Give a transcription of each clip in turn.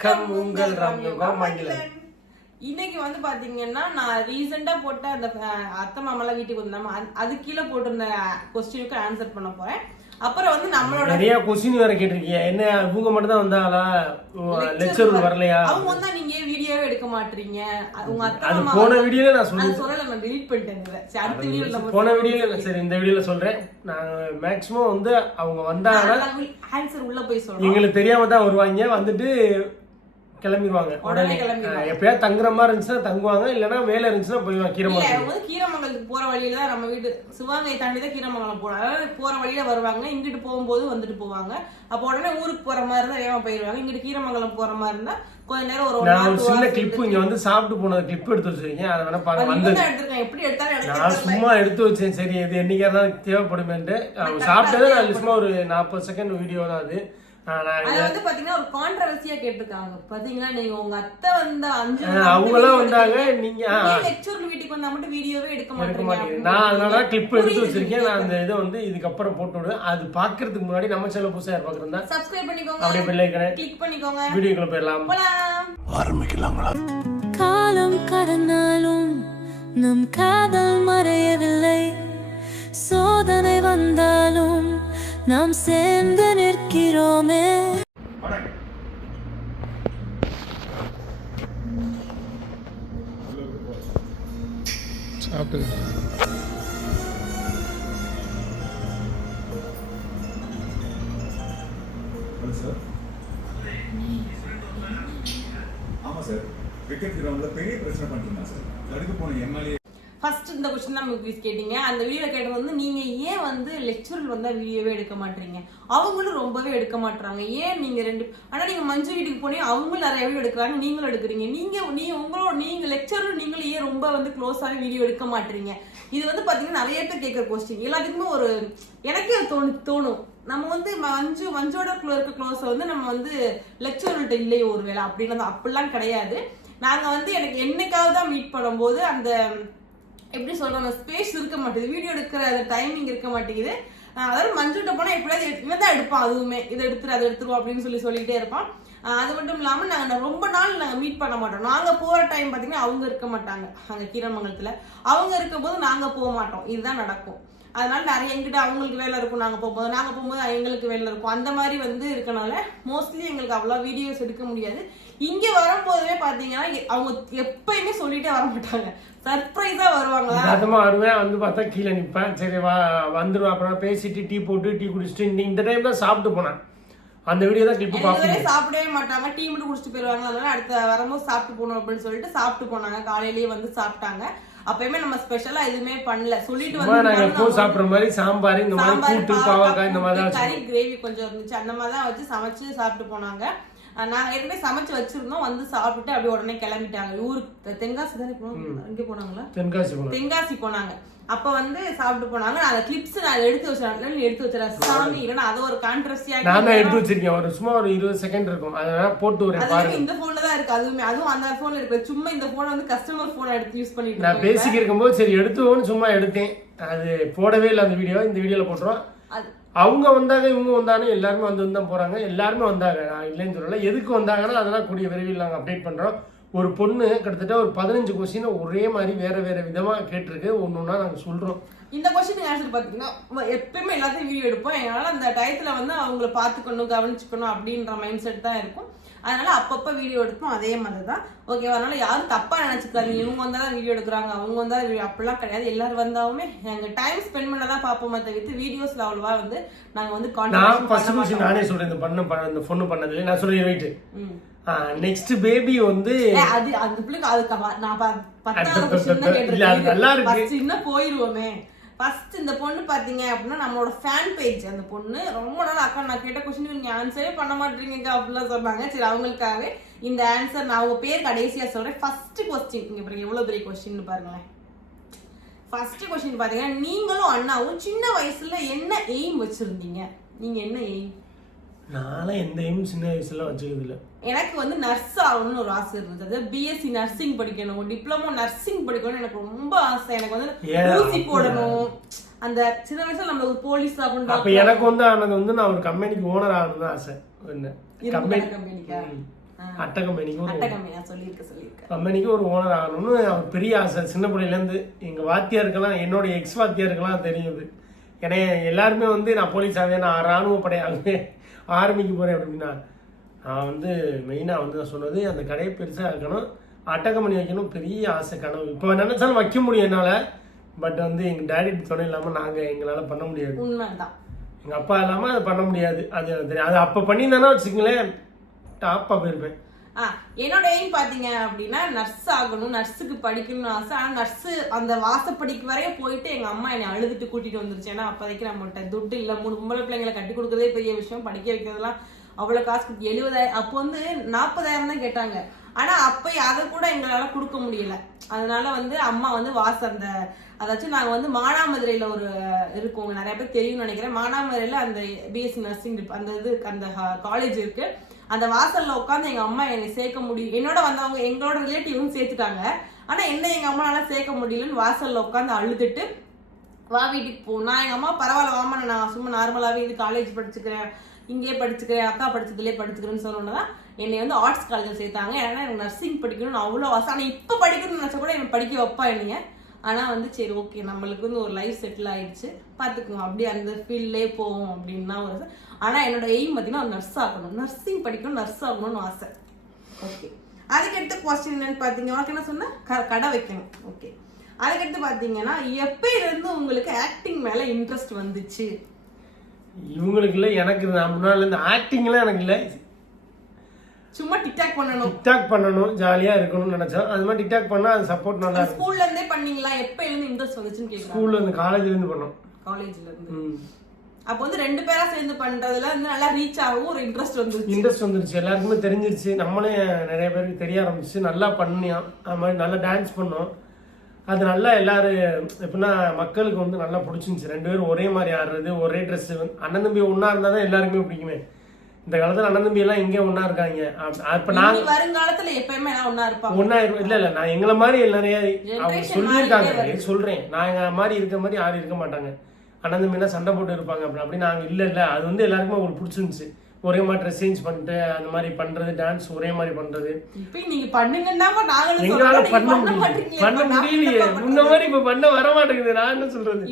வணக்கம் உங்கள் ரம்யோகா மகிழன் இன்னைக்கு வந்து பாத்தீங்கன்னா நான் ரீசெண்டா போட்ட அந்த அத்தை மாமெல்லாம் வீட்டுக்கு வந்தாம அது- கீழே போட்டிருந்த கொஸ்டினுக்கு ஆன்சர் பண்ண போறேன். அப்புறம் வந்து நம்மளோட நிறைய கொஸ்டின் வேற கேட்டிருக்கீங்க என்ன இவங்க மட்டும் தான் வந்தாங்களா லெக்சர் வரலையா? அவங்க வந்தா நீங்க வீடியோவே எடுக்க மாட்டீங்க? உங்க அத்தை அது போன வீடியோல நான் அது சொல்லி நான் delete பண்ணிட்டேன். சரி, அடுத்த வீடியோல போன வீடியோல சரி இந்த வீடியோல சொல்றேன். நான் மேக்ஸிமம் வந்து அவங்க வந்தாங்கன்னா ஆன்சர் உள்ள போய் சொல்றோம். எங்களுக்கு தெரியாம தான் வருவாங்க. வந்துட்டு கிளம்பிடுவாங்க உடனே கிளம்பிடுவாங்க. எப்பயாவது தங்குற மாதிரி இருந்துச்சுன்னா தங்குவாங்க இல்லைன்னா வேலை இருந்துச்சுன்னா போயிடுவாங்க வந்து கீரமங்கலத்துக்கு போற வழியில தான் நம்ம வீடு சிவகங்கை தாண்டி தான் கீரமங்கலம் போறாங்க அதாவது போற வழியில வருவாங்க இங்கிட்டு போகும்போது வந்துட்டு போவாங்க. அப்போ உடனே ஊருக்கு போற மாதிரி இருந்தா வேகமா போயிருவாங்க. இங்கிட்டு கீரமங்கலம் போற மாதிரி இருந்தா கொஞ்ச நேரம் ஒரு நான் ஒரு சின்ன இங்க வந்து சாப்பிட்டு போனது கிளிப் எடுத்து வச்சிருக்கீங்க. அதை வேணா பாருங்க. தான் எடுத்திருக்காங்க. எப்படி எடுத்தாலும் நான். சும்மா எடுத்து வச்சேன். சரி இது என்னைக்கா தேவைப்படுமேன்ட்டு. சாப்பிட்டது நான் சும்மா ஒரு நாற்பது செகண்ட் வீடியோ தான் அது. அது வந்து பாத்தீங்கன்னா ஒரு கான்ட்ரவர்சியா கேட்டிருக்காங்க. பாத்தீங்களா நீங்க உங்க அத்தை வந்த அஞ்சு அவங்களாம் வந்தாங்க. நீங்க லெக்சர் வீட்டுக்கு வந்தா மட்டும் வீடியோவே எடுக்க மாட்டீங்க நான் அதனால கிளிப் எடுத்து வச்சிருக்கேன். நான் அந்த. இதை வந்து இதுக்கப்புறம் போட்டு விடுவேன். அது பாக்குறதுக்கு முன்னாடி நம்ம சேனல் புதுசா யார் பாக்குறதா? சப்ஸ்கிரைப் பண்ணிக்கோங்க. அப்படியே பெல் ஐக்கனை கிளிக் பண்ணிக்கோங்க. வீடியோக்குள்ள போயிடலாம். போலாம். காலம் கடந்தாலும் நம் காதல் மறையவில்லை. சோதனை வந்தாலும் நாம் சேர்ந்து நிற்கிறோமே. சாப்பிட்டு சார். ஆமாம் சார் கிரிக்கெட் கிரவுண்டில் பெரிய பிரச்சனை பண்ணிருந்தா சார்? தடுக்க போன எம்எல்ஏ ஃபர்ஸ்ட் இந்த கொஸ்டின் தான் உங்களுக்கு கேட்டீங்க. அந்த வீடியோ கேட்டது வந்து நீங்க ஏன் வந்து லெக்சரல் வந்தால் வீடியோவே எடுக்க மாட்டீங்க? அவங்களும் ரொம்பவே எடுக்க மாட்டுறாங்க ஏன் நீங்க ரெண்டு ஆனா நீங்க மஞ்சு வீட்டுக்கு போனீங்க அவங்களும் நிறைய வீடியோ எடுக்கிறாங்க நீங்களும் எடுக்கிறீங்க. நீங்க நீ உங்களோட நீங்க லெக்சரும் நீங்களும் ஏன் ரொம்ப வந்து க்ளோஸாகவே வீடியோ எடுக்க மாட்டீங்க? இது வந்து பாத்தீங்கன்னா நிறைய பேர் கேட்குற கொஸ்டின் எல்லாத்துக்குமே ஒரு எனக்கே தோணு தோணும். நம்ம வந்து மஞ்சு மஞ்சோட இருக்க க்ளோஸை வந்து நம்ம வந்து லெக்சர்கிட்ட இல்லையோ ஒரு வேளை அப்படின்னு அப்படிலாம் கிடையாது. நாங்க வந்து எனக்கு என்னைக்காவது தான் மீட் பண்ணும்போது அந்த எப்படி சொல்கிற அந்த ஸ்பேஸ் இருக்க மாட்டேங்குது. வீடியோ எடுக்கிற அந்த டைமிங் இருக்க மாட்டேங்குது. அதாவது மஞ்சுட்ட போனால் எப்படியாவது எடு- தான் எடுப்பான் அதுவுமே. இதை எடுத்துரு அதை எடுத்துருவோம் அப்படின்னு சொல்லி சொல்லிகிட்டே இருப்பான். அது மட்டும் இல்லாமல் நாங்கள் ரொம்ப நாள் நாங்கள் மீட் பண்ண மாட்டோம். நாங்கள் போகிற டைம் பார்த்தீங்கன்னா அவங்க இருக்க மாட்டாங்க. அங்கே கீரமங்கலத்தில் அவங்க இருக்கும்போது நாங்கள் போக மாட்டோம். இதுதான் நடக்கும். அதனால நிறைய எங்கிட்ட அவங்களுக்கு வேலை இருக்கும். நாங்க போகும்போது நாங்க போகும்போது எங்களுக்கு வேலை இருக்கும். அந்த மாதிரி வந்து இருக்கனால மோஸ்ட்லி எங்களுக்கு அவ்வளோ வீடியோஸ் எடுக்க முடியாது. இங்க வரும்போதுமே பாத்தீங்கன்னா எ- அவங்க எப்பயுமே சொல்லிட்டே வர மாட்டாங்க. சர்ப்ரைஸா வருவாங்களா? யதார்த்தமா வருவேன். வந்து பார்த்தா கீழே நிப்பேன். சரி வா வந்துருவேன் அப்புறம் பேசிட்டு டீ போட்டு டீ குடிச்சிட்டு இந்த- டைம் தான் சாப்பிட்டு போனேன். அந்த வீடியோ தான் கிளிப் இதுவரை சாப்பிடவே மாட்டாங்க. டீ மட்டும் குடிச்சிட்டு போயிருவாங்க அதனால அடுத்த வரும்போது சாப்பிட்டு போகணும் அப்படின்னு சொல்லிட்டு சாப்பிட்டு போனாங்க. காலையிலேயே வந்து சாப்பிட்டாங்க. அப்பயுமே நம்ம ஸ்பெஷலா எதுவுமே பண்ணல. சொல்லிட்டு சும்மா நாங்க வந்து சாப்பிடுற மாதிரி சாம்பார் இந்த மாதிரி கூட்டு பாவக்காய் இந்த மாதிரி கறி. கிரேவி கொஞ்சம் இருந்துச்சு. அந்த மாதிரி தான் வச்சு சமைச்சு சாப்பிட்டு போனாங்க. அஹ் நாங்க ஏற்கனவே சமைச்சு வச்சிருந்தோம். வந்து சாப்பிட்டு அப்படியே உடனே கிளம்பிட்டாங்க. ஊருக்கு தென்காசி தானே போனாங்க அங்கே போனாங்களா? தென்காசி போனோம். தென்காசி போனாங்க. அப்ப வந்து சாப்பிட்டு போனாங்க. நான் அந்த கிளிப்ஸ் நான் எடுத்து நீ எடுத்து வச்சிடறேன். சாமி இல்லைன்னா அது ஒரு கான்ட்ரஸ்டியா நான் தான் எடுத்து வச்சிருக்கேன். ஒரு சும்மா ஒரு இருபது செகண்ட் இருக்கும். அதை போட்டு வரேன் இந்த போன்ல தான் இருக்கு. அதுவுமே. அதுவும் அந்த போன்ல இருக்கு. சும்மா இந்த போனை வந்து கஸ்டமர் போனை எடுத்து யூஸ் பண்ணிட்டு நான். பேசிக்கிட்டு இருக்கும்போது சரி எடுத்துவோன்னு சும்மா எடுத்தேன். அது போடவே இல்லை அந்த வீடியோ இந்த வீடியோல போட்டுரும் அது அவங்க வந்தாங்க இவங்க வந்தாங்க எல்லாருமே வந்து வந்து தான் போகிறாங்க எல்லாருமே வந்தாங்க. நான் இல்லைன்னு சொல்லலை. எதுக்கு வந்தாங்கன்னா அதெல்லாம் கூடிய விரைவில் நாங்கள் அப்டேட் பண்ணுறோம் ஒரு பொண்ணு கிட்டத்தட்ட ஒரு பதினஞ்சு கொஸ்டின் ஒரே மாதிரி வேற வேற விதமா கேட்டிருக்கு. ஒன்று ஒன்றா நாங்கள் சொல்றோம். இந்த கொஸ்டின் ஆன்சர் பாத்தீங்கன்னா வ- எப்பயுமே எல்லாத்தையும் வீடியோ எடுப்போம். எங்களால அந்த டயத்துல வந்து அவங்கள பாத்துக்கணும் கவனிச்சுக்கணும் அப்படின்ற மைண்ட் செட் தான் இருக்கும். அதனால அப்பப்ப வீடியோ எடுப்போம். அதே மாதிரி தான் ஓகேவா அதனால யாரும் தப்பா நினைச்சுக்காதீங்க. இவங்க வந்தா தான் வீடியோ எடுக்கிறாங்க. அவங்க வந்தா video- அப்படிலாம் கிடையாது. எல்லாரும் வந்தாலுமே எங்க டைம் ஸ்பெண்ட் பண்ண தான் பார்ப்போமே தவிர்த்து வீடியோஸ்ல அவ்வளவா வந்து நாங்க வந்து மாட்டோம். நானே சொல்றேன். இந்த பண்ண பண்ண இந்த பொண்ணு பண்ணது நான் சொல்றேன் வெயிட் ம். நெக்ஸ்ட் பேபி வந்து அது அந்த பிள்ளைக்கு அது நான் பத்தாவது அது நல்லா இருக்கு. இன்னும் போயிருவோமே. ஃபர்ஸ்ட் இந்த பொண்ணு பாத்தீங்க அப்படின்னா நம்மளோட ஃபேன் பேஜ் அந்த பொண்ணு. ரொம்ப நாள் அக்கா நான் கேட்ட கொஸ்டின் நீங்க ஆன்சரே பண்ண மாட்டீங்க அப்படிலாம் சொன்னாங்க. சரி அவங்களுக்காகவே இந்த ஆன்சர் நான் அவங்க பேர் கடைசியா சொல்றேன். ஃபர்ஸ்ட் கொஸ்டின் இங்க பாருங்க எவ்வளவு பெரிய கொஸ்டின் பாருங்களேன். ஃபர்ஸ்ட் கொஸ்டின் பாத்தீங்கன்னா நீங்களும் அண்ணாவும் சின்ன வயசுல என்ன எய்ம் வச்சிருந்தீங்க? நீங்க என்ன எய்ம் நான்லாம் எந்த எய்ம் சின்ன வயசுல வச்சுக்கிறது இல்ல எனக்கு வந்து நர்ஸ் ஆகணும்னு ஒரு ஆசை இருந்தது பிஎஸ்சி நர்சிங் படிக்கணும். டிப்ளமோ நர்சிங் படிக்கணும்னு எனக்கு ரொம்ப ஆசை. எனக்கு வந்து ஊசி? போடணும். அந்த சின்ன வயசுல நம்ம ஒரு போலீஸ் அப்படின்னு அப்ப எனக்கு வந்து ஆனது வந்து நான் ஒரு கம்பெனிக்கு ஓனர் ஆகணும்னு ஆசை. என்ன? கம்பெனி கம்பெனிக்கா? அட்டை கம்பெனிக்கு ஒரு கம்பெனிக்கு ஒரு ஓனர் ஆகணும்னு அவர் பெரிய ஆசை. சின்ன பிள்ளையிலேருந்து எங்கள் வாத்தியாருக்கெல்லாம் என்னோட எக்ஸ் வாத்தியாருக்கெல்லாம் தெரியுது. ஏன்னா எல்லாருமே வந்து நான் போலீஸ் ஆகுவேன் நான் ராணுவ படை ஆகுவேன் ஆர்மிக்கு போகிறேன் அப்படின்னா நான் வந்து மெயினாக வந்து நான் சொன்னது அந்த கடையை பெருசாக இருக்கணும் அட்டை கம்பெனி வைக்கணும். பெரிய ஆசை கனவு. இப்போ நினச்சாலும் வைக்க முடியும் என்னால். பட் வந்து எங்கள் டேடி துணை இல்லாமல் நாங்கள் எங்களால் பண்ண முடியாது. எங்கள் அப்பா இல்லாமல் அது பண்ண முடியாது. அது அது அப்போ பண்ணியிருந்தேன்னா வச்சுங்களேன் டாப்பாக போயிருப்பேன். ஆ என்னோட எய்ம் அப்படின்னா நர்ஸ் ஆகணும் நர்ஸுக்கு படிக்கணும்னு ஆசை. ஆனால் நர்ஸு அந்த வாசப்படிக்கு வரைய போயிட்டு எங்கள் அம்மா என்னை அழுதுட்டு கூட்டிகிட்டு வந்துருச்சு. ஏன்னா அப்போதைக்கு நம்மகிட்ட துட்டு இல்லை. மூணு பொம்பளை பிள்ளைங்களை கட்டி கொடுக்கறதே பெரிய விஷயம். படிக்க வைக்கிறதுலாம் அவ்வளோ காசு எழுபதாயிரம் அப்போ வந்து நாற்பதாயிரம் தான் கேட்டாங்க. ஆனால் அப்போ அதை கூட எங்களால் கொடுக்க முடியல. அதனால வந்து அம்மா வந்து வாச அந்த அதாச்சும் நாங்கள் வந்து மானாமதுரையில் ஒரு இருக்கோங்க நிறைய பேர் தெரியும்னு நினைக்கிறேன். மானாமதுரையில் அந்த பிஎஸ்சி நர்சிங் அந்த இது அந்த காலேஜ் இருக்குது அந்த வாசல்ல உட்காந்து எங்க அம்மா என்னை சேர்க்க முடியும் என்னோட வந்தவங்க எங்களோட ரிலேட்டிவும் சேர்த்துட்டாங்க. ஆனா என்ன எங்க அம்மானால சேர்க்க முடியலன்னு வாசல்ல உட்காந்து அழுதுட்டு வா வீட்டுக்கு போ. நான் எங்க அம்மா பரவாயில்ல வாமா நான் சும்மா நார்மலாவே இது காலேஜ் படிச்சுக்கிறேன். இங்கேயே படிச்சுக்கிறேன். அக்கா படிச்சதுலேயே படிச்சுக்கிறேன்னு சொன்னோன்னா என்னை வந்து ஆர்ட்ஸ் காலேஜில் சேர்த்தாங்க. ஏன்னா எனக்கு நர்சிங் படிக்கணும்னு அவ்வளோ ஆசை. ஆனால் இப்போ படிக்கணும்னு நினச்சா கூட எனக்கு படிக்க வைப்பா என்னைய. ஆனால் வந்து சரி ஓகே நம்மளுக்கு வந்து ஒரு லைஃப் செட்டில் ஆயிடுச்சு. பார்த்துக்குவோம் அப்படியே அந்த ஃபீல்ட்லேயே போவோம் அப்படின்னா ஒரு ஆனால் என்னோட எய்ம் பார்த்தீங்கன்னா நர்ஸ் ஆகணும். நர்சிங் படிக்கணும் நர்ஸ் ஆகணும்னு ஆசை. ஓகே அதுக்கடுத்து கொஸ்டின் என்னன்னு பார்த்தீங்க உனக்கு என்ன சொன்னால் க- கடை வைக்கணும். ஓகே அதுக்கடுத்து பார்த்தீங்கன்னா எப்பயிலிருந்து உங்களுக்கு ஆக்டிங் மேலே இன்ட்ரெஸ்ட் வந்துச்சு? இவங்களுக்கு இல்லை எனக்கு நான் முன்னாள் இந்த ஆக்டிங்லாம் எனக்கு இல்லை. சும்மா டிக்டாக் பண்ணணும். டிக்டாக் பண்ணணும் ஜாலியாக இருக்கணும்னு நினச்சேன் அது மாதிரி டிக்டாக் பண்ணால் அது சப்போர்ட் நல்லா இருக்கும். ஸ்கூல்ல இருந்தே பண்ணீங்களா? எப்ப இருந்து இன்ட்ரெஸ்ட் வந்துச்சுன்னு கேக்குறாங்க. ஸ்கூலில் இந்த காலேஜ்லேருந்து பண்ணோம். காலேஜ்ல இருந்து அப்போ வந்து ரெண்டு பேரா சேர்ந்து பண்றதுல வந்து நல்லா ரீச் ஆகவும் ஒரு இன்ட்ரெஸ்ட் வந்துருச்சு இன்ட்ரெஸ்ட் வந்துருச்சு. எல்லாருக்குமே தெரிஞ்சிருச்சு. நம்மளே நிறைய பேருக்கு தெரிய ஆரம்பிச்சு நல்லா பண்ணியான் அது மாதிரி நல்லா டான்ஸ் பண்ணோம். அது நல்லா எல்லாரும் எப்படின்னா மக்களுக்கு வந்து நல்லா பிடிச்சிருந்துச்சு. ரெண்டு பேரும் ஒரே மாதிரி ஆடுறது ஒரே ட்ரெஸ் அண்ணன் தம்பி ஒன்றா இருந்தால் தான் எல்லாருக்குமே பிடிக்குமே. இந்த காலத்தில் அண்ணன் தம்பி எல்லாம் எங்கே ஒன்றா இருக்காங்க. இப்போ நான் வருங்காலத்துல எப்பயுமே எல்லாம் ஒண்ணா இருப்பாங்க. ஒன்றா இல்லை இல்லை நான் எங்களை மாதிரி நிறைய அவங்க சொல்லியிருக்காங்க. சொல்கிறேன் நான் எங்கள் மாதிரி இருக்க மாதிரி யாரும் இருக்க மாட்டாங்க. அண்ணன் தம்பினா சண்டை போட்டு இருப்பாங்க. அப்படி அப்படி நாங்கள் இல்லை இல்லை. அது வந்து எல்லாருக்குமே உங்களுக்கு பிடிச்சிருந்துச்சு. ஒரே மாதிரி ட்ரெஸ் சேஞ்ச் பண்ணிட்டு அந்த மாதிரி பண்ணுறது டான்ஸ் ஒரே மாதிரி நீங்க பண்ணுங்கன்னா நாங்களும் எங்களால பண்ண நீங்க முடியல. பண்ண முடியலையே. முன்ன பண்றது? மாதிரி இப்ப பண்ண வர மாட்டேங்குது. நான் என்ன சொல்றது?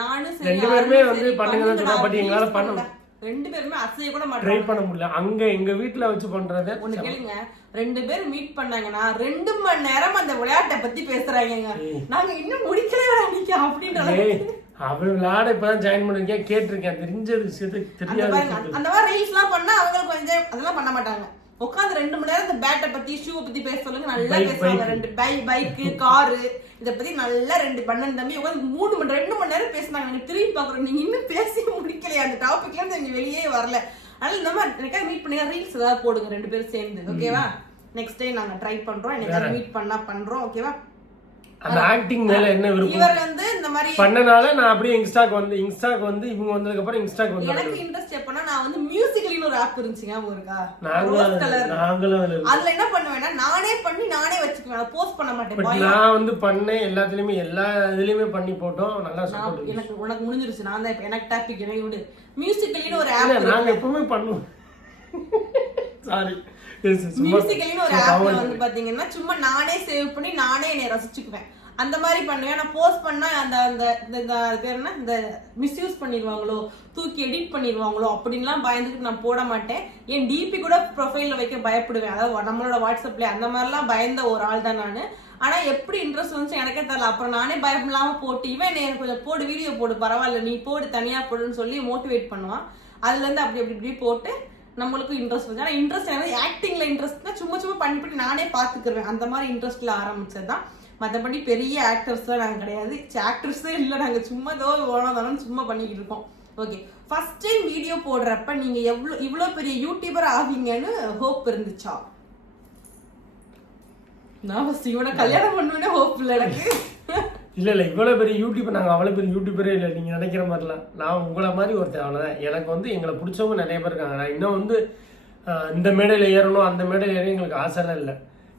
நாங்க ரெண்டு பேருமே வந்து சரி, பண்ணுங்க தான் பண்ணுங்கடா, சொன்னா, but எங்களால please பண்ண பண்ணுடா. ரெண்டு பேருமே அசைய கூட ட்ரை மாட்டாங்க பண்ண முடியல. அங்க எங்க வீட்ல வச்சு பண்றது ஒண்ணு கேளுங்க. ரெண்டு பேரும் மீட் பண்ணாங்கன்னா ரெண்டு மணி நேரம் அந்த விளையாட்டை பத்தி பேசுறாங்க நாங்க இன்னும் முடிக்கவே அன்னைக்கு அப்படின்ற ஏய் அளவுக்கு. அவன் விளையாட இப்பதான் ஜாயின் பண்ணிருக்கேன் கேட்டிருக்கேன். தெரிஞ்ச விஷயத்தை அந்த தெரியாது பாருங்க அந்த மாதிரி ரீல்ஸ் எல்லாம் பண்ணா அவங்களுக்கு கொஞ்சம் அதெல்லாம் பண்ண மாட்டாங்க. உட்காந்து ரெண்டு மணி நேரம் இந்த பேட்டை பத்தி ஷூவை பத்தி பேச சொல்லுங்க. நல்லா Bike, பேசுவாங்க. bike. ரெண்டு பை பைக்கு காரு. இத பத்தி நல்லா ரெண்டு பண்ணன் தம்பி. உட்காந்து மூணு மணி ரெண்டு மணி நேரம் பேசினாங்க. எனக்கு திரும்பி பாக்குறோம் நீங்க இன்னும் பேசி முடிக்கலையா. அந்த டாபிக்ல இருந்து நீங்க வெளியே வரல. அதனால இந்த மாதிரி எனக்காக மீட் பண்ணி ரீல்ஸ் ஏதாவது போடுங்க. ரெண்டு பேரும் சேர்ந்து. ஓகேவா நெக்ஸ்ட் டே நாங்க ட்ரை பண்றோம். எனக்கு மீட் பண்ணா பண்றோம். ஓகேவா அந்த ஆக்டிங் மேல என்ன விருப்பம்? இவர் வந்து இந்த மாதிரி பண்ணனால நான் அப்படியே இன்ஸ்டாக்கு வந்து இன்ஸ்டாக்கு வந்து இவங்க வந்ததுக்கு அப்புறம் இன்ஸ்டாக்கு வந்து எனக்கு இன்ட்ரெஸ்ட் எப்பனா நான் வந்து மியூசிக்கலின்னு ஒரு ஆப் இருந்துச்சுங்க நாங்களும் ரோஸ் அதுல- கலர் நாங்களும் அதுல என்ன பண்ணுவேன்னா நானே பண்ணி நானே வச்சுக்குவேன். போஸ்ட் பண்ண மாட்டேன். பட். நான் வந்து பண்ணேன் எல்லாத்துலயுமே எல்லா இதுலயுமே பண்ணி போட்டோம். நல்லா நான் சப்போர்ட் எனக்கு உனக்கு முடிஞ்சிருச்சு. நான் தான் இப்ப எனக்கு டாபிக் எனக்கு விடு. மியூசிக்கலின்னு ஒரு இல்ல ஆப் நாங்க எப்பவுமே பண்ணுவோம். சாரி மியூசிக்கலின்னு ஒரு ஆப்ல வந்து பாத்தீங்கன்னா சும்மா நானே சேவ் பண்ணி நானே என்னை ரசிச்சுக்குவேன். அந்த மாதிரி பண்ணுவேன். நான் போஸ்ட் பண்ணா அந்த அந்த இந்த பேர் என்ன? இந்த மிஸ்யூஸ் பண்ணிடுவாங்களோ தூக்கி எடிட் பண்ணிடுவாங்களோ அப்படின்லாம் பயந்துட்டு நான் போட மாட்டேன். என் டிபி கூட ப்ரொஃபைல்ல வைக்க பயப்படுவேன். அதாவது நம்மளோட வாட்ஸ்அப்ல அந்த மாதிரிலாம் பயந்த ஒரு ஆள் தான் நான். ஆனா எப்படி இன்ட்ரெஸ்ட் வந்துச்சு எனக்கே தெரியல. அப்புறம் நானே பயப்படாம போட்டு இவன் என்னை கொஞ்சம் போடு வீடியோ போடு பரவாயில்ல நீ போடு தனியா போடுன்னு சொல்லி மோட்டிவேட் பண்ணுவான். அதுல இருந்து அப்படி அப்படி இப்படி போட்டு நம்மளுக்கும் இன்ட்ரெஸ்ட் வந்து ஆனால் இன்ட்ரெஸ்ட் எனக்கு ஆக்டிங்கில் இன்ட்ரெஸ்ட்னா சும்மா சும்மா பண்ணி பண்ணி நானே பார்த்துக்குருவேன் அந்த மாதிரி இன்ட்ரெஸ்ட்டில் ஆரம்பித்தது தான் மற்றபடி பெரிய ஆக்டர்ஸ்லாம் நாங்கள் கிடையாது. ஆக்டர்ஸே இல்லை. நாங்கள் சும்மா ஏதோ ஓனதானு சும்மா பண்ணிக்கிட்டு இருக்கோம். ஓகே ஃபர்ஸ்ட் டைம் வீடியோ போடுறப்ப நீங்கள் எவ்வளோ இவ்வளோ பெரிய யூடியூபர் ஆவீங்கன்னு ஹோப் இருந்துச்சா? நான் ஃபஸ்ட் இவனை கல்யாணம் பண்ணுவேன்னே ஹோப் இல்லை எனக்கு. இல்ல இல்ல இவ்வளவு பெரிய யூடியூபர் நாங்க அவ்வளவு பெரிய யூடியூபரே இல்ல நீங்க நினைக்கிற மாதிரிலாம். நான் உங்களை மாதிரி ஒருத்தன் அவ்வளவுதான். எனக்கு வந்து எங்களை பிடிச்சவங்க நிறைய பேர் இருக்காங்க. நான் இன்னும் வந்து இந்த மேடையில ஏறணும் அந்த மேடையில ஏற எங்களுக்கு ஆசைலாம் இல்ல.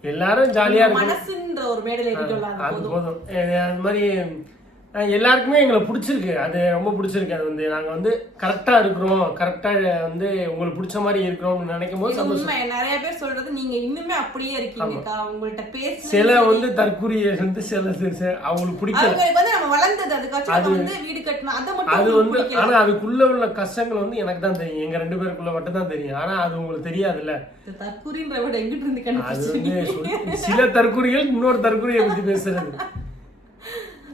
எல்லாரும் ஜாலியா இருக்கணும். மனசுன்ற ஒரு மேடையில் ஏறிட்டோம்ல அது போதும். அது மாதிரி எல்லாருக்குமே எங்களை பிடிச்சிருக்கு. அது ரொம்ப பிடிச்சிருக்கு. அது வந்து நாங்கள் வந்து கரெக்டாக இருக்கிறோம். கரெக்டாக வந்து உங்களுக்கு பிடிச்ச மாதிரி இருக்கிறோம்னு நினைக்கும் போது சந்தோஷம். நிறைய பேர் சொல்றது நீங்க இன்னுமே அப்படியே இருக்கீங்கக்கா. உங்கள்ட்ட பேச சில வந்து தற்கொலையை வந்து சில அவங்களுக்கு பிடிக்கல. வந்து நம்ம வளர்ந்தது. அதுக்காச்சும் நம்ம வந்து வீடு கட்டணும். அதை மட்டும் அது வந்து ஆனா அதுக்குள்ள உள்ள கஷ்டங்கள் வந்து எனக்கு தான் தெரியும். எங்க ரெண்டு பேருக்குள்ள மட்டும் தான் தெரியும். ஆனா அது உங்களுக்கு தெரியாதுல்ல. தற்கூரின்ற விட எங்கிட்டு இருந்து அது கண்டுபிடிச்சிருக்கீங்க சொல்- தற்கொலைகள் இன்னொரு தற்கொலையை பத்தி பேசுறது.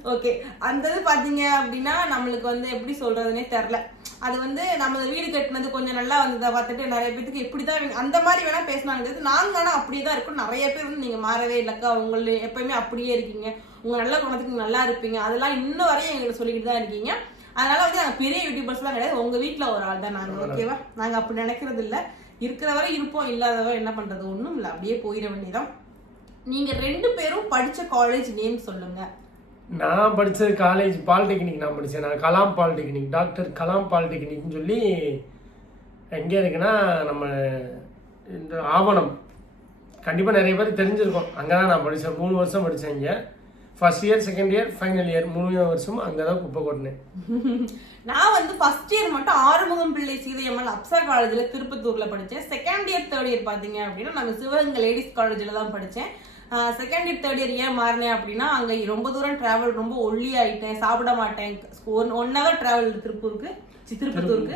ஓகே அந்த இது பாத்தீங்க அப்படின்னா நம்மளுக்கு வந்து எப்படி சொல்றதுனே தெரில. அது வந்து நம்ம வீடு கட்டினது கொஞ்சம் நல்லா வந்ததை பார்த்துட்டு நிறைய பேத்துக்கு இப்படிதான் இவங்க- அந்த மாதிரி வேணா பேசினாங்க நாங்க ஆனா அப்படியே தான் இருக்கோம். நிறைய பேர் வந்து நீங்க மாறவே இல்லக்கா உங்களை எப்பயுமே அப்படியே இருக்கீங்க. உங்க நல்ல குணத்துக்கு நல்லா இருப்பீங்க. அதெல்லாம் இன்ன வரையும் எங்களுக்கு சொல்லிக்கிட்டு தான் இருக்கீங்க. அதனால வந்து நாங்க பெரிய யூடியூபர்ஸ்லாம் கிடையாது. உங்க வீட்ல ஒரு ஆள் தான் நாங்க ஓகேவா நாங்க அப்படி நினைக்கிறது இல்ல. இருக்கிற வரை இருப்போம் இல்லாதவரை என்ன பண்றது? ஒண்ணும் இல்ல. அப்படியே போயிட வேண்டியதான் நீங்க ரெண்டு பேரும் படிச்ச காலேஜ் நேம் சொல்லுங்க. நான் படித்தது காலேஜ் பாலிடெக்னிக் நான் படித்தேன் நான் கலாம் பாலிடெக்னிக் டாக்டர் கலாம் பாலிடெக்னிக்னு சொல்லி எங்கே இருக்குன்னா நம்ம இந்த ஆவணம். கண்டிப்பாக நிறைய பேர் தெரிஞ்சிருக்கோம். அங்கே தான் நான் படித்தேன் மூணு வருஷம் படித்தேன் இங்கே. First year second year final year மூணு வருஷமும் அங்கதான் குப்பை கொட்டினேன். நான் வந்து ஃபர்ஸ்ட் இயர் மட்டும் ஆறுமுகம் பிள்ளை சீதையம்மாள் அப்சா காலேஜில் திருப்பத்தூரில் படித்தேன் செகண்ட் இயர் தேர்ட் இயர் பார்த்தீங்க அப்படின்னா நாங்கள் சிவகங்கை லேடிஸ் காலேஜில் தான் படித்தேன் செகண்ட் இயர் தேர்ட் இயர் ஏன் மாறினேன் அப்படின்னா அங்க ரொம்ப தூரம் டிராவல் ரொம்ப ஒல்லி ஆயிட்டேன். சாப்பிட மாட்டேன். ஒன் ஒன் ஹவர் டிராவல் திருப்பூருக்கு. திருப்பத்தூருக்கு.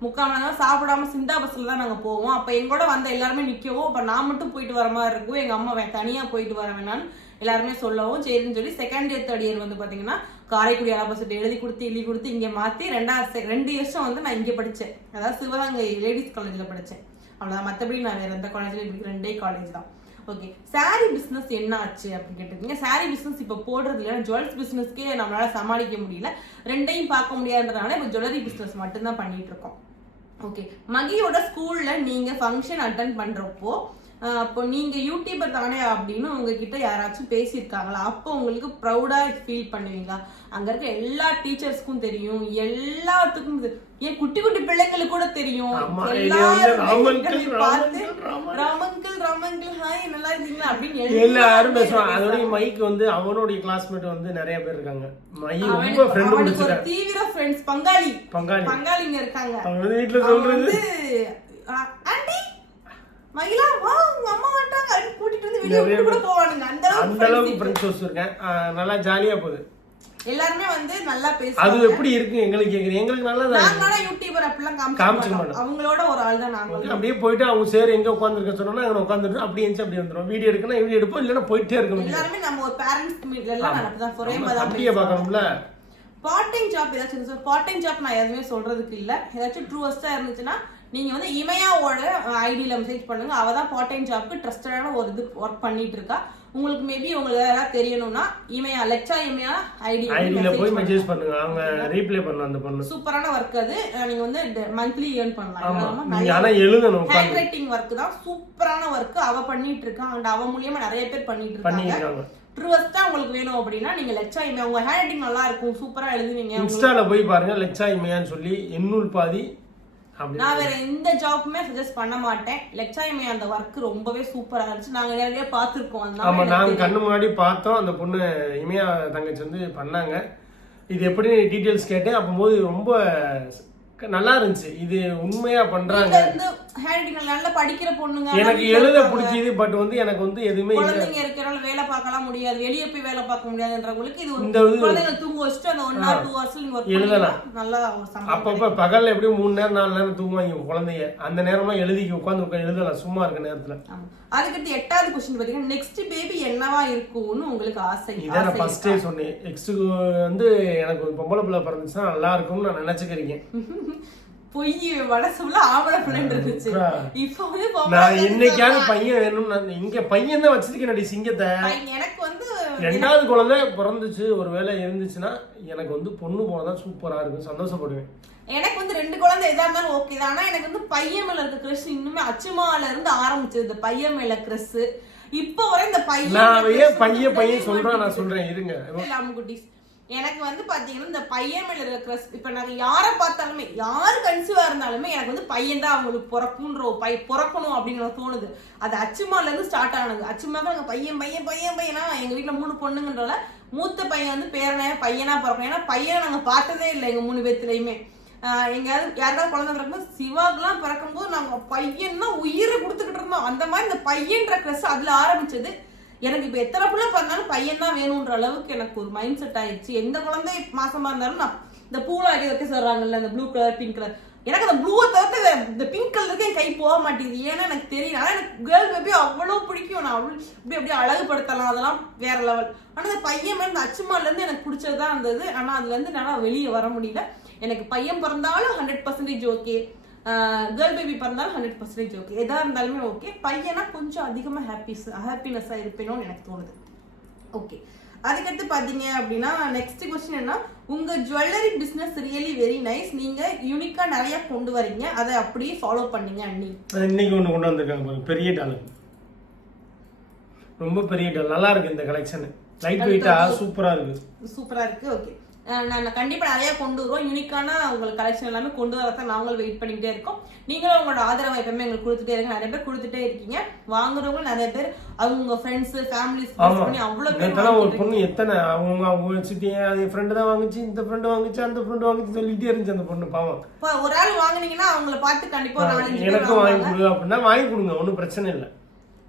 முக்கால் மணி நேரம். சாப்பிடாம சிந்தா பஸ்ல தான் நாங்க போவோம். அப்ப எங்கூட வந்த எல்லாருமே நிக்கவும் அப்ப நான் மட்டும் போயிட்டு வர மாதிரி இருக்கும் எங்க அம்மா வே- தனியா போயிட்டு வர வேணாம்னு எல்லாருமே சொல்லவும் சரின்னு சொல்லி செகண்ட் இயர் தேர்ட் இயர் வந்து பாத்தீங்கன்னா காரைக்குடி ஆப்போசிட் எழுதி கொடுத்து எழுதி கொடுத்து இங்க மாத்தி ரெண்டாவது ரெண்டு வருஷம் வந்து நான் இங்க படிச்சேன். அதாவது சிவகங்கை லேடிஸ் காலேஜ்ல படிச்சேன். அவ்வளவுதான். மத்தபடி நான் வேற எந்த காலேஜ்ல இப்படி ரெண்டே காலேஜ் தான். ஓகே சாரி பிஸ்னஸ் என்ன ஆச்சு அப்படின்னு கேட்டிருக்கீங்க. சாரி பிஸ்னஸ் இப்போ போடுறது இல்லைன்னா ஜுவல்ஸ் பிஸ்னஸ்க்கே நம்மளால சமாளிக்க முடியல. ரெண்டையும் பார்க்க முடியாதுன்றதுனால இப்போ ஜுவல்லரி பிஸ்னஸ் மட்டும்தான் பண்ணிட்டு இருக்கோம். ஓகே மகியோட ஸ்கூல்ல நீங்க ஃபங்க்ஷன் அட்டன் பண்றப்போ அப்போ நீங்க யூடியூபர் தானே அப்படின்னு உங்ககிட்ட யாராச்சும் பேசியிருக்காங்களா? அப்போ உங்களுக்கு ப்ரௌடா ஃபீல் பண்ணுவீங்களா? அங்க இருக்க எல்லா டீச்சர்ஸ்க்கும் தெரியும் எல்லாத்துக்கும் ஏன் குட்டி குட்டி பிள்ளைங்களுக்கு கூட தெரியும். பார்த்து. ராமன்கள் ராமன்கள். ஹாய் நல்லா இருக்கீங்களா? அப்படின்னு எல்லாரும் பேசுவாங்க அதோடய மைக் வந்து அவனுடைய கிளாஸ்மேட் வந்து நிறைய பேர் இருக்காங்க. அவனுக்கு ஒரு தீவிர ஃப்ரெண்ட்ஸ் பங்காளி. பங்காளி. பங்காளிங்க இருக்காங்க. அவங்க வீட்டுல சொல்றது? ஆண்டி மகிழா வா உங்க அம்மா வந்துட்டாங்க. அப்படின்னு கூட்டிட்டு வந்து வெளியே நிறைய விட்டு கூட பேர். போவானுங்க அந்த அந்த அளவுக்கு அளவுக்கு friendship. ஃப்ரெண்ட்ஸ் வச்சிருக்கேன். ஆஹ் நல்லா ஜாலியா போகுது. எல்லாருமே வந்து நல்லா அது பேசுவாங்க எப்படி இருக்கு எங்களுக்கு கேக்குறீங்க. எங்களுக்கு நல்லா தான் இருக்கு. நாங்களா யூடியூபர் அப்படிலாம் காமிச்சிக்க மாட்டோம். அவங்களோட ஒரு ஆள் தான் நாங்களும் அப்படியே போயிட்டு அவங்க சேர் எங்க உட்காந்துருக்க சொன்னா அங்க உட்காந்துட்டு அப்படியே இருந்துச்சு அப்படியே வந்துடும் வீடியோ எடுக்கணும் வீடியோ எடுப்போம் இல்லைன்னா போயிட்டே இருக்க எல்லாருமே நம்ம ஒரு பேரண்ட்ஸ் மீட்ல எல்லாம் ஒரே மாதிரி தம்பியை பார்க்கணும்ல. பார்ட் டைம் ஜாப் ஏதாச்சும் பார்ட் டைம் ஜாப் நான் எதுவுமே சொல்றதுக்கு இல்ல. ஏதாச்சும் ட்ரூவஸ்டா இருந்துச்சுன்னா நீங்க வந்து இமயாவோட ஐடியில மெசேஜ் பண்ணுங்க. அவ தான் பார்ட் டைம் ஜாப்க்கு ட்ரஸ்டடான ஒரு இது ஒர்க் பண்ணிட்டு இருக்கா. உங்களுக்கு மேபி உங்களுக்கு யாராவது தெரியணும்னா இமயா லெக்சா இமயா ஐடி ஐடியில போய் மெசேஜ் பண்ணுங்க. அவங்க ரீப்ளே பண்ணலாம் அந்த பொண்ணு. சூப்பரான ஒர்க் அது. அஹ் நீங்க வந்து மந்த்லி ஏர்ன் பண்ணலாம். நீங்க ஆனா எழுதணும் ஹேண்ட் ரைட்டிங் ஒர்க் தான். சூப்பரான ஒர்க் அவ பண்ணிட்டு இருக்கா. அண்ட் அவ மூலியமா நிறைய பேர் பண்ணிட்டு இருக்காங்க. ட்ரூவஸ்டா உங்களுக்கு வேணும் அப்படின்னா நீங்க லெக்சா இமயா உங்க ஹேண்ட் ரைட்டிங் நல்லா இருக்கும். சூப்பரா எழுதுவீங்க. இன்ஸ்டால போய் பாருங்க லெக்சா இமையான்னு சொல்லி எண்ணூல் பாதி நான் வேற எந்த ஜாப்புமே சஜஸ்ட் பண்ண மாட்டேன். லெக்சாயமே அந்த ஒர்க் ரொம்பவே சூப்பரா இருந்துச்சு. நாங்க நிறைய பார்த்திருக்கோம். ஆமா நாங்க. கண்ணு முன்னாடி பார்த்தோம். அந்த பொண்ணு இமையா தங்கச்சி வந்து பண்ணாங்க. இது எப்படி டீட்டெயில்ஸ் கேட்டேன். அப்போது ரொம்ப நல்லா இருந்துச்சு. இது உண்மையா பண்றாங்க. நீங்க வந்து ஹேண்ட் நல்லா படிக்கிற பொண்ணுங்க எனக்கு எழுத. பிடிக்குது பட் வந்து எனக்கு வந்து எதுவுமே குழந்தைங்க இருக்கிறனால வேலை பார்க்கலாம் முடியாது. வெளியே போய் வேலை பார்க்க முடியாதுன்றவங்களுக்கு இது இந்த குழந்தைங்களை தூங்க வச்சுட்டு அந்த ஒன் ஹவர் டூ ஹவர்ஸ்ல நீங்க எழுதலாம். நல்லா அப்பப்ப பகல்ல எப்படியும் மூணு நேரம் நாலு நேரம் தூங்குவாங்க குழந்தைங்க. அந்த நேரம்லாம் எழுதி உட்காந்து உட்காந்து எழுதலாம். சும்மா இருக்க நேரத்துல. அதுக்கடுத்து எட்டாவது கொஸ்டின் பாத்தீங்கன்னா நெக்ஸ்ட் பேபி என்னவா இருக்கும்னு உங்களுக்கு ஆசை. இதை நான் ஃபர்ஸ்டே சொன்னேன். நெக்ஸ்ட்டுக்கு வந்து எனக்கு பொம்பளை பிள்ளை பிறந்துச்சுன்னா நல்லா இருக்கும்னு நான் நினைச்சுக்கிறேன் பொய் மனசுல ஆம்பளை பிள்ளைன்னு இருந்துச்சு. இப்ப வந்து நான். பையன் வேணும் நான் இங்க பையன் தான் வச்சிருக்கேன் சிங்கத்தை. எனக்கு வந்து ரெண்டாவது குழந்தை பிறந்துச்சு ஒரு வேலை இருந்துச்சுன்னா எனக்கு வந்து பொண்ணு போனதான் சூப்பரா இருக்கும். சந்தோஷப்படுவேன். எனக்கு வந்து ரெண்டு குழந்தை எதா இருந்தாலும் ஓகே தான். ஆனா எனக்கு வந்து பையன் மேல இருக்க கிரஷ் இன்னுமே அச்சுமால இருந்து ஆரம்பிச்சது இந்த பையன் மேல கிரஷ் இப்ப வரை இந்த பையன் பையன் பையன் சொல்றேன் நான் சொல்றேன் இருங்க. குட்டீஸ் எனக்கு வந்து பார்த்தீங்கன்னா இந்த பையன் மேல இருக்கிற இப்போ நாங்கள் யாரை பார்த்தாலுமே யார் கன்சீவாக இருந்தாலுமே எனக்கு வந்து பையன் தான் அவங்களுக்கு பிறக்குன்ற பை பிறக்கணும் அப்படின்னு தோணுது. அது அச்சுமாலேருந்து ஸ்டார்ட் ஆனது. அச்சுமாக்கு நாங்கள் பையன் பையன் பையன் பையனா எங்கள் வீட்டில் மூணு பொண்ணுங்கன்றதால மூத்த பையன் வந்து பேரனே பையனா பிறக்கணும். ஏன்னா பையனை நாங்கள் பார்த்ததே இல்லை எங்கள் மூணு பேர்த்துலையுமே எங்கேயாவது யாருக்காவது குழந்தை பிறக்கும்போது சிவாக்கெல்லாம் பிறக்கும்போது நாங்கள் பையன் தான் உயிரை கொடுத்துக்கிட்டு இருந்தோம். அந்த மாதிரி இந்த பையன்ற க்ரெஸ் அதில் ஆரம்பிச்சது எனக்கு இப்போ எத்தனை பிள்ளை பிறந்தாலும் பையன் தான் வேணுன்ற அளவுக்கு எனக்கு ஒரு மைண்ட் செட் ஆயிடுச்சு. எந்த குழந்தை மாசமா இருந்தாலும் நான் இந்த பூல அடி வைக்க சொல்றாங்கல்ல இந்த ப்ளூ கலர் பிங்க் கலர் எனக்கு அந்த ப்ளூவை தவிர்த்து இந்த பிங்க் கலருக்கு என் கை போக மாட்டேங்குது. ஏன்னா எனக்கு தெரியல. ஆனால் எனக்கு கேர்ள் பேபி அவ்வளோ பிடிக்கும். நான் அவ்வளோ இப்படி அப்படியே அழகுபடுத்தலாம். அதெல்லாம் வேற லெவல் ஆனால் இந்த பையன் மாதிரி இந்த அச்சுமாலேருந்து எனக்கு பிடிச்சதுதான் இருந்தது ஆனால் அதுலேருந்து இருந்து வெளியே வர முடியல. எனக்கு பையன் பிறந்தாலும் hundred percentage okay girl baby பிறந்தாலும் ஹண்ட்ரட் பர்சன்டேஜ் ஓகே எதா இருந்தாலுமே ஓகே பையனா கொஞ்சம் அதிகமா ஹாப்பிஸ் ஹாப்பினஸ்ஸா இருப்பேனோன்னு எனக்கு தோணுது. ஓகே அதுக்கடுத்து பாத்தீங்க அப்படின்னா நெக்ஸ்ட் கொஸ்டின் என்ன? உங்க jewellery business really very nice நீங்க யூனிக்கா நிறைய கொண்டு வரீங்க. அதை அப்படியே ஃபாலோ பண்ணீங்க அண்ணி. இன்னைக்கு ஒன்று கொண்டு வந்திருக்காங்க பெரிய டாலர் ரொம்ப பெரிய டாலர் நல்லா இருக்கு இந்த கலெக்ஷன் லைட் வெயிட்டா சூப்பரா இருக்கு. சூப்பரா இருக்கு. ஓகே நான் கண்டிப்பா நிறைய கொண்டு வருவோம். யூனிக்கான உங்களுக்கு கலெக்ஷன் எல்லாமே கொண்டு வரதான் நாங்களும் வெயிட் பண்ணிக்கிட்டே இருக்கோம். நீங்களும் உங்களோட ஆதரவை எப்பவுமே எங்களுக்கு கொடுத்துட்டே இருங்க. நிறைய பேர் கொடுத்துட்டே இருக்கீங்க. வாங்குறவங்க நிறைய பேர் அவங்க ஃப்ரெண்ட்ஸ் ஃபேமிலிஸ் பண்ணி அவ்வளவு பேர் ஒரு பொண்ணு எத்தனை? அவங்க அவங்க சித்தி அது ஃப்ரெண்டு தான் வாங்குச்சு இந்த ஃப்ரெண்டு வாங்குச்சு அந்த ஃப்ரெண்டு வாங்குச்சு சொல்லிட்டே இருந்துச்சு அந்த பொண்ணு பாவம். இப்ப ஒரு ஆள் வாங்குனீங்கன்னா அவங்கள பார்த்து கண்டிப்பா ஒரு நாலஞ்சு எனக்கும் வாங்கி வாங்குவாங்க. கொடு அப்படின்னா வாங்கி கொடுங்க. ஒன்றும் பிரச்சனை இல்லை.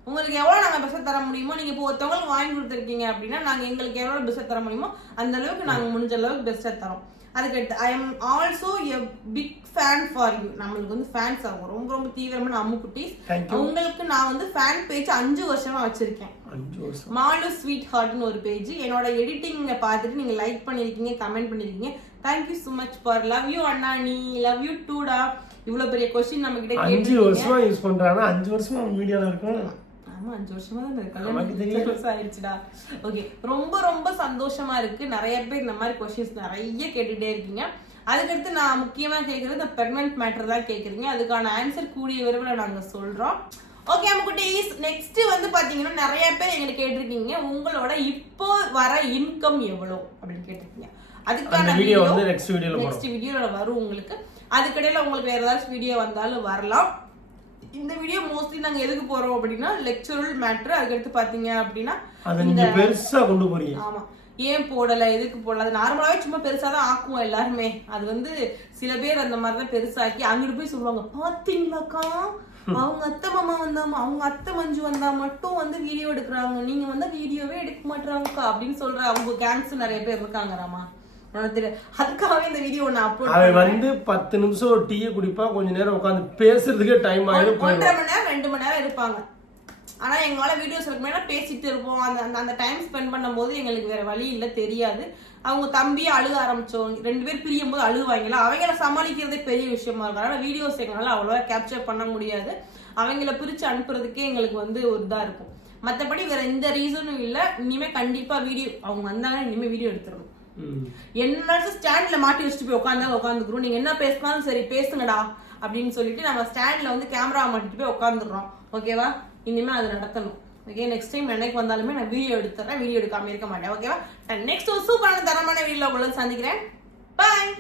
உங்களுக்கு எவ்வளவு நாங்க பெஸ்ட் தர முடியுமோ நீங்க இப்போ ஒருத்தவங்களுக்கு வாங்கி கொடுத்துருக்கீங்க அப்படின்னா நாங்க எங்களுக்கு எவ்வளவு பெஸ்ட் தர முடியுமோ அந்த அளவுக்கு நாங்க முடிஞ்ச அளவுக்கு பெஸ்டா தரோம். அதுக்கடுத்து I am also a big fan for you நம்மளுக்கு வந்து ஃபேன்ஸ் ஆகும். ரொம்ப ரொம்ப தீவிரமான அம்முக்குட்டீஸ். உங்களுக்கு நான் வந்து ஃபேன் பேஜ் அஞ்சு வருஷமா வச்சிருக்கேன். மாலு ஸ்வீட் ஹார்ட்னு ஒரு பேஜ் என்னோட எடிட்டிங்க பார்த்துட்டு நீங்க லைக் பண்ணிருக்கீங்க கமெண்ட் பண்ணிருக்கீங்க. Thank you so much for love you அண்ணா நீ லவ் யூ டூடா இவ்வளவு பெரிய கொஸ்டின் நம்ம கிட்ட அஞ்சு வருஷமா யூஸ் பண்றாங்கன்னா அஞ்சு வருஷமா வீடியோல இருக்கும். ஆமா அஞ்சு வருஷமா தான் கல்யாணம் ஆயிடுச்சுடா ஓகே ரொம்ப ரொம்ப சந்தோஷமா இருக்கு. நிறைய பேர் இந்த மாதிரி கொஸ்டின்ஸ் நிறைய கேட்டுட்டே இருக்கீங்க. அதுக்கடுத்து நான் முக்கியமா கேக்குறது இந்த பெர்மனன்ட் மேட்டர் தான் கேக்குறீங்க. அதுக்கான ஆன்சர் கூடிய விரைவில் நாங்க சொல்றோம். ஓகே அம்முக்குட்டீஸ் நெக்ஸ்ட் வந்து பாத்தீங்கன்னா நிறைய பேர் எங்களுக்கு கேட்டிருக்கீங்க. உங்களோட இப்போ வர இன்கம் எவ்வளவு அப்படின்னு கேட்டிருக்கீங்க. அதுக்கான வீடியோ நெக்ஸ்ட் வீடியோல வரும். உங்களுக்கு. அதுக்கடையில உங்களுக்கு வேற ஏதாச்சும் வீடியோ வந்தாலும் வரலாம். இந்த வீடியோ மோஸ்ட்லி நாங்க எதுக்கு போறோம் அப்படின்னா லெக்சரல் மேட்ரு அதுக்கடுத்து பாத்தீங்க அப்படின்னா பெருசா கொண்டு போறீங்க. ஆமா. ஏன் போடல எதுக்கு போடல? அது நார்மலாவே சும்மா பெருசா தான் ஆக்குவோம் எல்லாருமே. அது வந்து சில பேர் அந்த மாதிரி தான் பெருசாக்கி அங்கிட்டு போய் சொல்லுவாங்க பாத்தீங்களாக்கா? அவங்க அத்தை மாமா வந்தாம அவங்க அத்தை மஞ்சு வந்தா மட்டும் வந்து வீடியோ எடுக்கிறாங்க. நீங்க வந்து வீடியோவே எடுக்க மாட்டாங்கக்கா அப்படின்னு சொல்ற அவங்க கேங்ஸ் நிறைய பேர் இருக்காங்க ராமா. அதுக்காகவே இந்த வீடியோ நான் அவன் வந்து பத்து நிமிஷம் டீயை குடிப்பா கொஞ்ச நேரம் உட்காந்து பேசுறதுக்கே டைம் ஆயிடும் ஒன்றரை மணி நேரம் ரெண்டு மணி நேரம் இருப்பாங்க. ஆனா எங்களால வீடியோஸ் எடுக்க மேல பேசிட்டு இருப்போம். அந்த அந்த- டைம் ஸ்பெண்ட் பண்ணும்போது எங்களுக்கு வேற வழி இல்ல தெரியாது. அவங்க தம்பி அழுக ஆரம்பிச்சோம். ரெண்டு பேர் பிரியும் போது அழுவாங்களா அவங்கள சமாளிக்கிறதே பெரிய விஷயமா இருக்கும். அதனால வீடியோஸ் எங்களால அவ்வளவா கேப்சர் பண்ண முடியாது. அவங்கள பிரிச்சு அனுப்புறதுக்கே எங்களுக்கு வந்து ஒரு இதா இருக்கும். மத்தபடி வேற எந்த ரீசனும் இல்ல. இனிமே கண்டிப்பா வீடியோ அவங்க வந்தாங்கன்னா இனிமே வீடியோ எடுத்துடணும். என்ன ஸ்டாண்ட்ல மாட்டி வச்சுட்டு போய் உட்காந்தா உட்காந்துக்கிறோம். நீங்க என்ன பேசினாலும் சரி பேசுங்கடா அப்படின்னு சொல்லிட்டு நம்ம ஸ்டாண்ட்ல வந்து கேமரா மாட்டிட்டு போய் உட்காந்துடுறோம். ஓகேவா இனிமே அது நடத்தணும் ஓகே நெக்ஸ்ட் டைம் என்னைக்கு வந்தாலுமே நான் வீடியோ எடுத்துறேன். வீடியோ எடுக்காம இருக்க மாட்டேன். ஓகேவா நெக்ஸ்ட் ஒரு சூப்பரான தரமான வீடியோ உங்களுக்கு சந்திக்கிறேன். பாய்